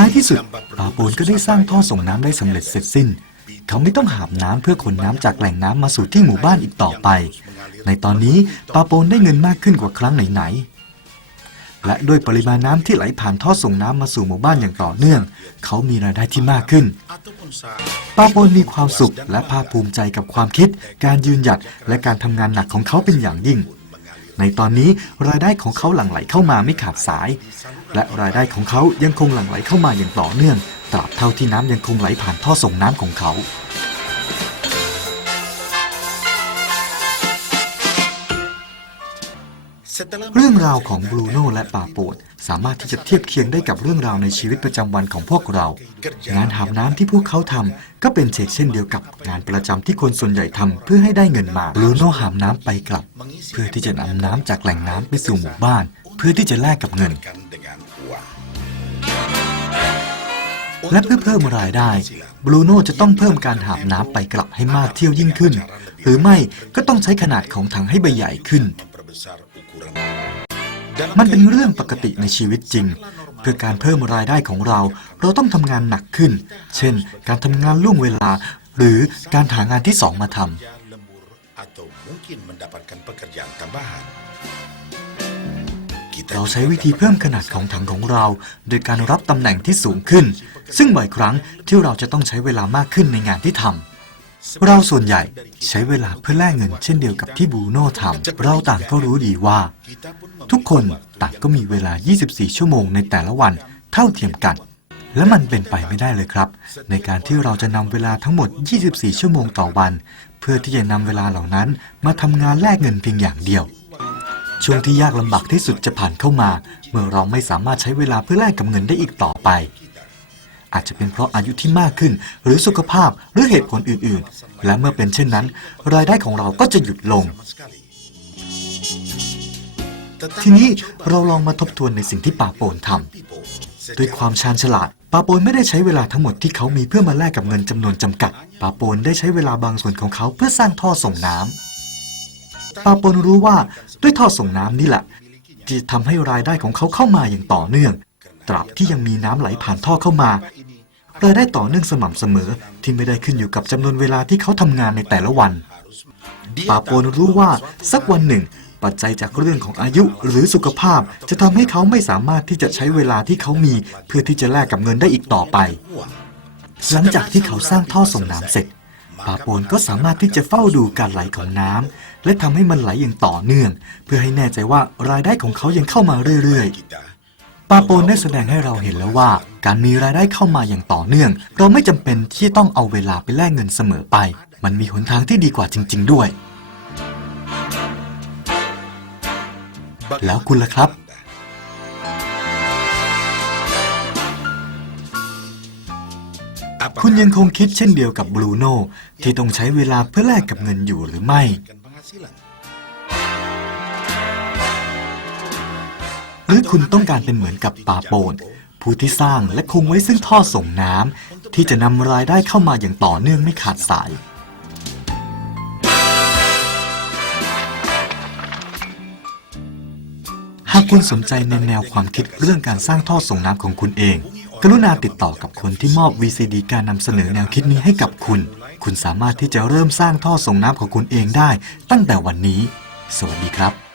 ท้ายที่สุดป่าโปนก็ได้สร้างท่อส่งน้ำได้สำเร็จเสร็จสิ้น เขาไม่ต้องหาบน้ำเพื่อขนน้ำจากแหล่งน้ำมาสู่ที่หมู่บ้านอีกต่อไป ในตอนนี้ป่าโปนได้เงินมากขึ้นกว่าครั้งไหนๆและด้วยปริมาณน้ำที่ไหลผ่านท่อส่งน้ำมาสู่หมู่บ้านอย่างต่อเนื่อง เขามีรายได้ที่มากขึ้น Ataupun sa ปาปนมีความสุขและภาคภูมิใจกับความคิด การยืนหยัดและการทำงานหนักของเขาเป็นอย่างยิ่ง ในตอนนี้รายได้ของเขาหลั่งไหลเข้ามาไม่ขาดสาย และรายได้ของเขายังคงหลั่งไหลเข้ามาอย่างต่อเนื่อง ตราบเท่าที่น้ำยังคงไหลผ่านท่อส่งน้ำของเขา เรื่องราวของบรูโน่และปาโปดสามารถที่จะเทียบเคียงได้กับเรื่องราวในชีวิตประจำวันของพวกเรา งานหาบน้ำที่พวกเขาทำก็เป็นเชกเช่นเดียวกับงานประจำที่คนส่วนใหญ่ทำเพื่อให้ได้เงินมาบรูโน่หามน้ำไปกลับ เพื่อที่จะนำน้ำจากแหล่งน้ำไปสู่หมู่บ้าน เพื่อที่จะแลกกับเงิน และเพื่อเพิ่มรายได้บรูโน่จะต้องเพิ่มการหาบน้ำไปกลับให้มากเที่ยวยิ่งขึ้น หรือไม่ก็ต้องใช้ขนาดของถังให้ใบใหญ่ขึ้น มันเป็นเรื่องปกติในชีวิตจริง เพื่อการเพิ่มรายได้ของเรา เราต้องทำงานหนักขึ้น เช่น การทำงานล่วงเวลา หรือการหางานที่สองมาทำ atau mungkin mendapatkan pekerjaan tambahan. ำเราใช้วิธีเพิ่มขนาดของถังของเรา โดยการรับตำแหน่งที่สูงขึ้น ซึ่งบ่อยครั้งที่เราจะต้องใช้เวลามากขึ้นในงานที่ทำเราส่วนใหญ่ใช้เวลาเพื่อแลกเงินเช่นเดียวกับที่บูโน่ทำเราต่างก็รู้ดีว่า ทุกคนต่างก็มีเวลา 24 ชั่วโมงในแต่ละวันเท่าเทียมกัน และมันเป็นไปไม่ได้เลยครับ ในการที่เราจะนำเวลาทั้งหมด 24 ชั่วโมงต่อวัน เพื่อที่จะนำเวลาเหล่านั้นมาทำงานแลกเงินเพียงอย่างเดียวช่วงที่ยากลำบากที่สุดจะผ่านเข้ามา เมื่อเราไม่สามารถใช้เวลาเพื่อแลกกับเงินได้อีกต่อไป อาจจะเป็นเพราะอายุที่มากขึ้น หรือสุขภาพหรือเหตุผลอื่นๆ และเมื่อเป็นเช่นนั้น รายได้ของเราก็จะหยุดลง ทีนี้เราลองมาทบทวนในสิ่งที่ป่าโปนทำด้วยความชาญฉลาดปาโปนไม่ได้ใช้เวลาทั้งหมดที่เขามีเพื่อมาแลกกับเงินจำนวนจำกัดปาโปนได้ใช้เวลาบางส่วนของเขาเพื่อสร้างท่อส่งน้ำปาโปนรู้ว่าด้วยท่อส่งน้ำนี่แหละที่ทำให้รายได้ของเขาเข้ามาอย่างต่อเนื่อง ตราบที่ยังมีน้ำไหลผ่านท่อเข้ามารายได้ต่อเนื่องสม่ำเสมอที่ไม่ได้ขึ้นอยู่กับจำนวนเวลาที่เขาทำงานในแต่ละวันปาโปนรู้ว่าสักวันหนึ่ง ปัจจัยจากเรื่องของอายุหรือสุขภาพจะทำให้เขาไม่สามารถที่จะใช้เวลาที่เขามีเพื่อที่จะแลกกับเงินได้อีกต่อไป หลังจากที่เขาสร้างท่อส่งน้ำเสร็จปาโปนก็สามารถที่จะเฝ้าดูการไหลของน้ำและทำให้มันไหลอย่างต่อเนื่อง เพื่อให้แน่ใจว่ารายได้ของเขายังเข้ามาเรื่อยๆ ปาโปนได้แสดงให้เราเห็นแล้วว่า การมีรายได้เข้ามาอย่างต่อเนื่อง เราไม่จำเป็นที่ต้องเอาเวลาไปแลกเงินเสมอไป มันมีหนทางที่ดีกว่าจริง ๆ ด้วย แล้วคุณล่ะครับ คุณยังคงคิดเช่นเดียวกับบรูโน่ที่ต้องใช้เวลาเพื่อแลกกับเงินอยู่หรือไม่ หรือคุณต้องการเป็นเหมือนกับปาโปนผู้ที่สร้างและคงไว้ซึ่งท่อส่งน้ำที่จะนำรายได้เข้ามาอย่างต่อเนื่องไม่ขาดสาย หากคุณสนใจในแนวความคิดเรื่องการสร้างท่อส่งน้ำของคุณเอง กรุณาติดต่อกับคนที่มอบ VCD การนำเสนอแนวคิดนี้ให้กับคุณ คุณสามารถที่จะเริ่มสร้างท่อส่งน้ำของคุณเองได้ ตั้งแต่วันนี้ สวัสดีครับ